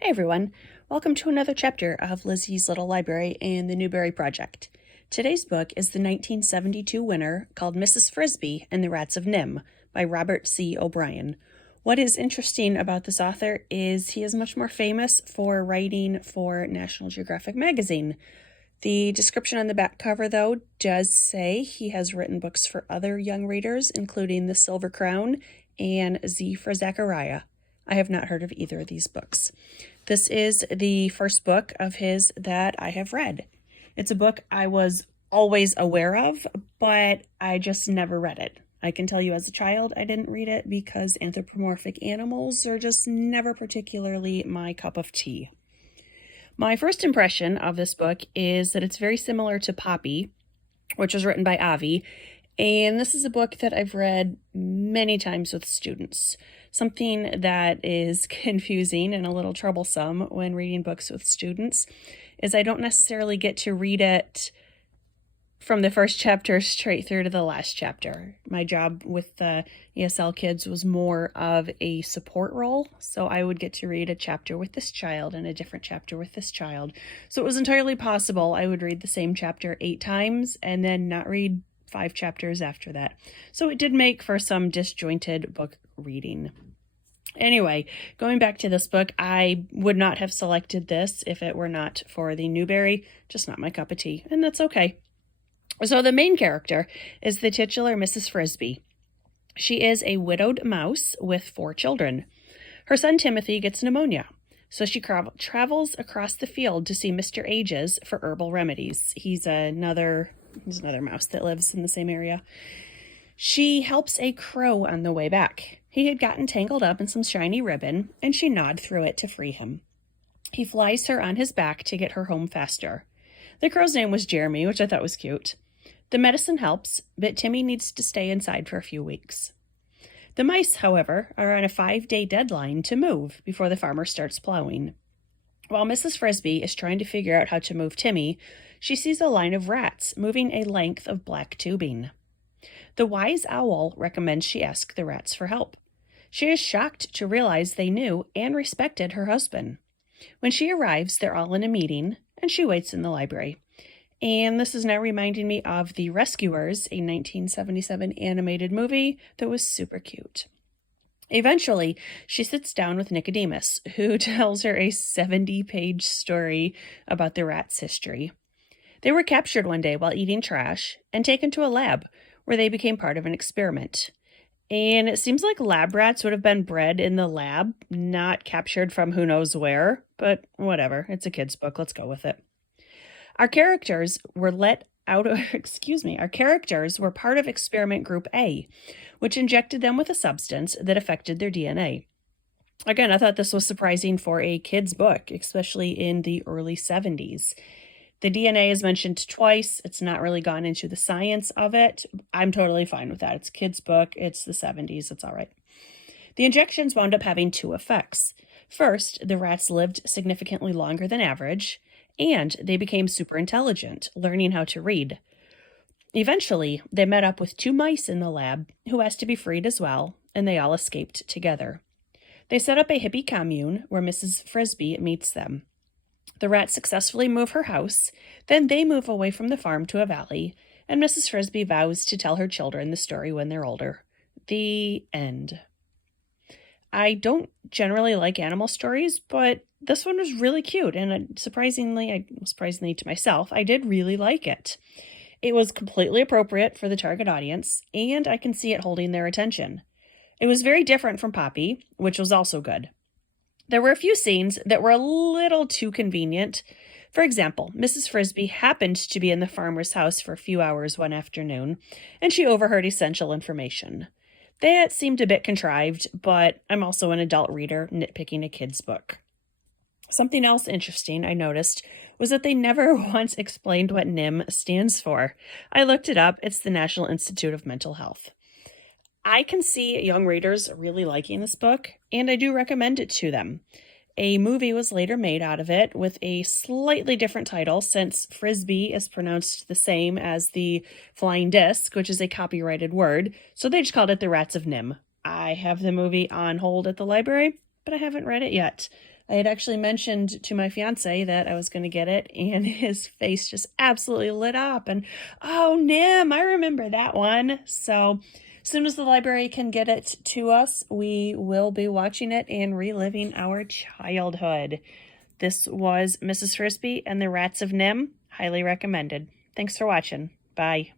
Hey everyone, welcome to another chapter of Lizzie's Little Library and the Newbery Project. Today's book is the 1972 winner called Mrs Frisby and the Rats of NIMH by Robert C. O'Brien. What is interesting about this author is he is much more famous for writing for National Geographic magazine. The description on the back cover, though, does say he has written books for other young readers, including The Silver Crown and Z for Zachariah. I have not heard of either of these books. This is the first book of his that I have read. It's a book I was always aware of, but I just never read it. I can tell you as a child I didn't read it because anthropomorphic animals are just never particularly my cup of tea. My first impression of this book is that it's very similar to Poppy, which was written by Avi, and this is a book that I've read many times with students. Something that is confusing and a little troublesome when reading books with students is I don't necessarily get to read it from the first chapter straight through to the last chapter. My job with the ESL kids was more of a support role, so I would get to read a chapter with this child and a different chapter with this child. So it was entirely possible I would read the same chapter 8 times and then not read 5 chapters after that. So it did make for some disjointed book reading. Anyway, going back to this book, I would not have selected this if it were not for the Newbery. Just not my cup of tea, and that's okay. So the main character is the titular Mrs. Frisby. She is a widowed mouse with 4 children. Her son Timothy gets pneumonia, so she travels across the field to see Mr. Ages for herbal remedies. He's another mouse that lives in the same area. She helps a crow on the way back. He had gotten tangled up in some shiny ribbon, and she gnawed through it to free him. He flies her on his back to get her home faster. The crow's name was Jeremy, which I thought was cute. The medicine helps, but Timmy needs to stay inside for a few weeks. The mice, however, are on a 5-day deadline to move before the farmer starts plowing. While Mrs. Frisby is trying to figure out how to move Timmy, she sees a line of rats moving a length of black tubing. The wise owl recommends she ask the rats for help. She is shocked to realize they knew and respected her husband. When she arrives, they're all in a meeting, and she waits in the library. And this is now reminding me of The Rescuers, a 1977 animated movie that was super cute. Eventually, she sits down with Nicodemus, who tells her a 70-page story about the rats' history. They were captured one day while eating trash and taken to a lab where they became part of an experiment. And it seems like lab rats would have been bred in the lab, not captured from who knows where, but whatever, it's a kid's book, let's go with it. Our characters were Our characters were part of experiment group A, which injected them with a substance that affected their DNA. Again, I thought this was surprising for a kid's book, especially in the early 70s. The DNA is mentioned twice. It's not really gone into the science of it. I'm totally fine with that. It's a kid's book. It's the 70s. It's all right. The injections wound up having 2 effects. First, the rats lived significantly longer than average, and they became super intelligent, learning how to read. Eventually, they met up with 2 mice in the lab who asked to be freed as well, and they all escaped together. They set up a hippie commune where Mrs. Frisby meets them. The rats successfully move her house, then they move away from the farm to a valley, and Mrs. Frisby vows to tell her children the story when they're older. The end. I don't generally like animal stories, but this one was really cute, and surprisingly to myself, I did really like it. It was completely appropriate for the target audience, and I can see it holding their attention. It was very different from Poppy, which was also good. There were a few scenes that were a little too convenient. For example, Mrs. Frisby happened to be in the farmer's house for a few hours one afternoon, and she overheard essential information. That seemed a bit contrived, but I'm also an adult reader nitpicking a kid's book. Something else interesting I noticed was that they never once explained what NIMH stands for. I looked it up. It's the National Institute of Mental Health. I can see young readers really liking this book, and I do recommend it to them. A movie was later made out of it with a slightly different title, since Frisbee is pronounced the same as the flying disc, which is a copyrighted word, so they just called it the Rats of NIMH. I have the movie on hold at the library, but I haven't read it yet. I had actually mentioned to my fiance that I was going to get it, and his face just absolutely lit up. And, oh, NIMH, I remember that one. So as soon as the library can get it to us, we will be watching it and reliving our childhood. This was Mrs. Frisby and the Rats of NIMH. Highly recommended. Thanks for watching. Bye.